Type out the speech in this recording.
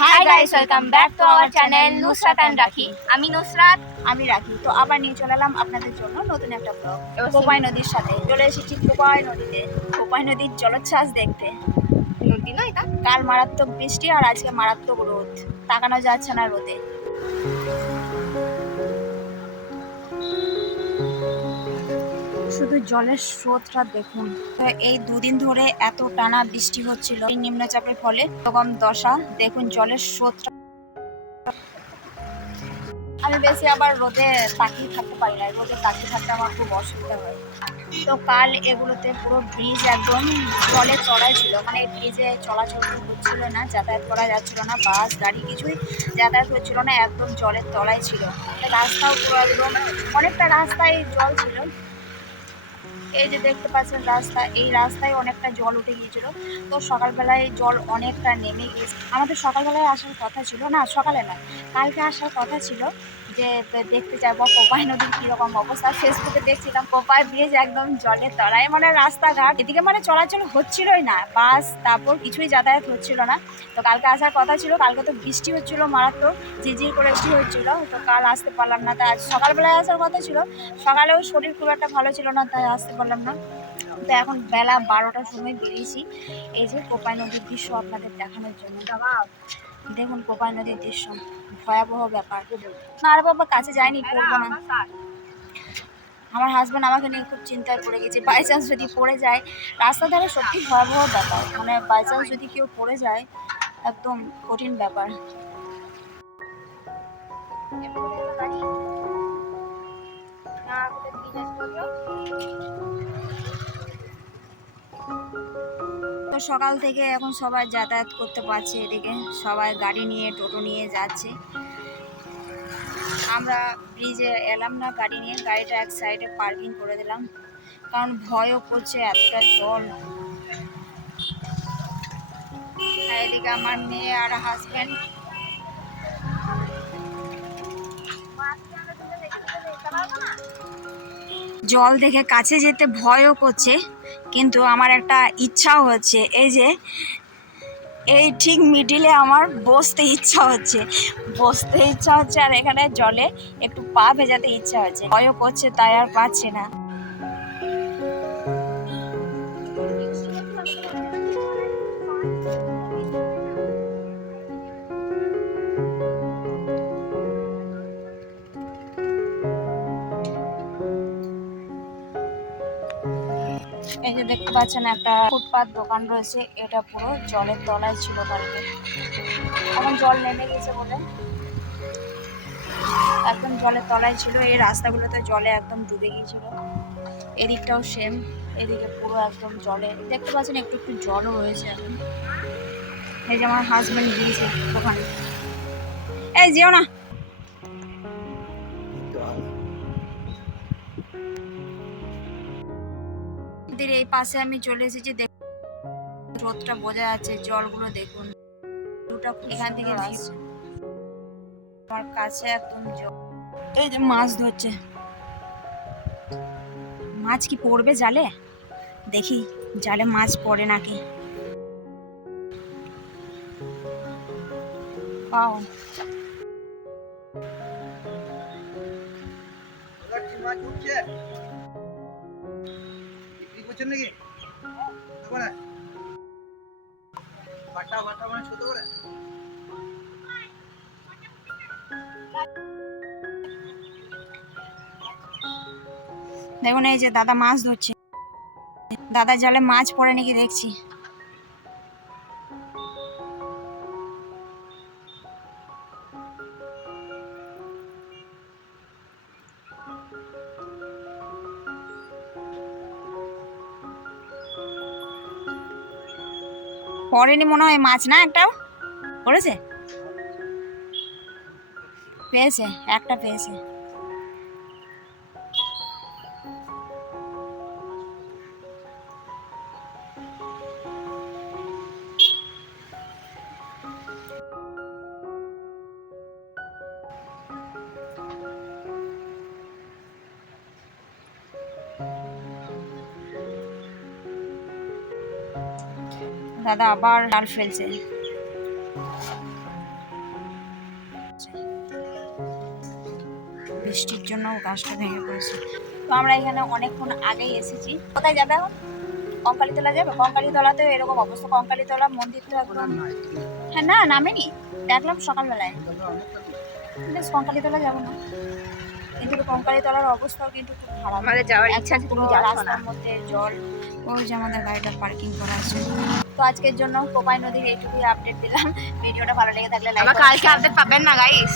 Guys welcome back to our channel Nusrat and Rakhi আমি নুসরাত আমি রাখি তো আবার নিয়ে চলে এলাম আপনাদের জন্য নতুন একটা ব্লগ কোপাই নদীর সাথে চলে এসেছি কোপাই নদীতে। কোপাই নদীর জলোচ্ছ্বাস দেখতে। নদী নয় তা কাল মারাত্মক বৃষ্টি আর আজকে মারাত্মক রোদ। তাকানো যাচ্ছে না রোদে। শুধু জলের স্রোতটা দেখুন। এই দুদিন ধরে এত টানা বৃষ্টি হচ্ছিল, এই নিম্নচাপের ফলে এরকম দশা, দেখুন জলের স্রোতটা। আমি বেশি আবার রোদে তাকিয়ে থাকতে পারি না, রোদে তাকিয়ে থাকতে আমার খুব অসুবিধা হয়। তো কাল এগুলোতে পুরো ব্রিজ একদম জলে চড়াই ছিল মানে ব্রিজে চলাচল হচ্ছিল না, যাতায়াত করা যাচ্ছিল না, বাস, গাড়ি কিছুই যাতায়াত হচ্ছিল না, একদম জলের তলায় ছিল। রাস্তাও পুরো একদম অনেকটা রাস্তায় জল ছিল এই যে দেখতে পাচ্ছেন রাস্তা, এই রাস্তায় অনেকটা জল উঠে গিয়েছিল। তো সকালবেলায় জল অনেকটা নেমে গিয়েছে। আমাদের সকালবেলায় আসার কথা ছিল না, সকালে নয়, কালকে আসার কথা ছিল। যে দেখতে যাব কোপাই নদীর কীরকম অবস্থা ফেসবুকে দেখছিলাম কোপাই ব্রিজ একদম জলের তলায় মানে রাস্তাঘাট। এদিকে মানে চলাচল হচ্ছিলই না, বাস, তারপর কিছুই যাতায়াত হচ্ছিল না। তো কালকে আসার কথা ছিল, কালকে তো বৃষ্টি হচ্ছিল মারাত্মক, ঝিরঝির করে বৃষ্টি হচ্ছিল, তো কাল আসতে পারলাম না। তাই আজ সকালবেলায় আসার কথা ছিল, সকালেও শরীর খুব একটা ভালো ছিল না, তাই আসতে পারলাম না। তো এখন বেলা বারোটার সময় বেরিয়েছি, এই যে কোপাই নদীর দৃশ্য আপনাদের দেখানোর জন্য। দেখুন কোপাই নদীর দৃশ্য, ভয়াবহ ব্যাপার। না, আর বাবা, কাছে যায়নি, পড়ব না। আমার হাজব্যান্ড আমাকে নিয়ে খুব চিন্তায় পড়ে গেছে। বাই চান্স যদি পড়ে যায় রাস্তা ধারে সত্যি ভয়াবহ ব্যাপার। মানে বাই চান্স যদি কেউ পড়ে যায়, একদম কঠিন ব্যাপার। তো সকাল থেকে এখন সবাই যাতায়াত করতে পারছে এদিকে। সবাই গাড়ি নিয়ে, টোটো নিয়ে যাচ্ছে। আমরা ব্রিজে এলাম না গাড়ি নিয়ে, গাড়িটা এক সাইডে পার্কিং করে দিলাম। কারণ ভয়ও করছে, এতটা জল। এদিকে আমার মেয়ে আর হাজব্যান্ড জল দেখে কাছে যেতে ভয়ও করছে। কিন্তু আমার একটা ইচ্ছাও হচ্ছে। এই যে, এই ঠিক মিডিলে আমার বসতে ইচ্ছা হচ্ছে। বসতে ইচ্ছা হচ্ছে আর এখানে জলে একটু পা ভেজাতে ইচ্ছা হচ্ছে। ভয়ও করছে, তাই আর পাচ্ছে না। এই যে দেখতে পাচ্ছেন একটা ফুটপাত দোকান রয়েছে, এটা পুরো জলের তলায় ছিল কালকে এখন জল নেমে গেছে বলে। একদম জলের তলায় ছিল, এই রাস্তাগুলোতে জলে একদম ডুবে গিয়েছিল। এদিকটাও সেম এদিকে পুরো একদম জলে। দেখতে পাচ্ছেন একটু একটু জলও রয়েছে এখন। এই যে আমার হাজব্যান্ড দিয়েছে দোকানে। এই যেও না। এই পাশে আমি চলে এসেছি দেখ রোদটা বোঝা যাচ্ছে জলগুলো দেখুন। দুটা এখান থেকে আসছে। আমার কাছে একদম জল। এই যে মাছ ধরছে। মাছ কি পড়বে জালে? দেখি জালে মাছ পড়ে নাকি? পাও। মাছ উঠছে। নাকি? মানে দেখুন এই যে দাদা মাছ ধরছে। দাদা জলে মাছ পড়ে নাকি দেখছি। পড়েনি মনে হয় মাছ না একটাও পড়েছে? পেয়েছে একটা পেয়েছে। দাদা আবার ডাল ফেলছে। বৃষ্টির জন্য গাছটা ভেঙে পড়েছে। তো আমরা এখানে অনেকক্ষণ আগেই এসেছি। কোথায় যাবে এখন? কঙ্কালীতলা যাবে? কঙ্কালীতলাতেও এরকম অবস্থা। কঙ্কালীতলা মন্দির তো একদম হ্যাঁ না, নামেনি। দেখলাম সকালবেলায়। কঙ্কালীতলা যাব না। কিন্তু কঙ্কালীতলার অবস্থাও কিন্তু খুব খারাপ। আমাদের যাওয়ার ইচ্ছা আছে তুমি রাস্তার মধ্যে জল ওই যে আমাদের গাড়িটা পার্কিং করা আছে। তো আজকের জন্য কোপাই নদীর এইটুকুই আপডেট দিলাম। ভিডিওটা ভালো লেগে থাকলে লাইক কালকে আপডেট পাবেন না গাইস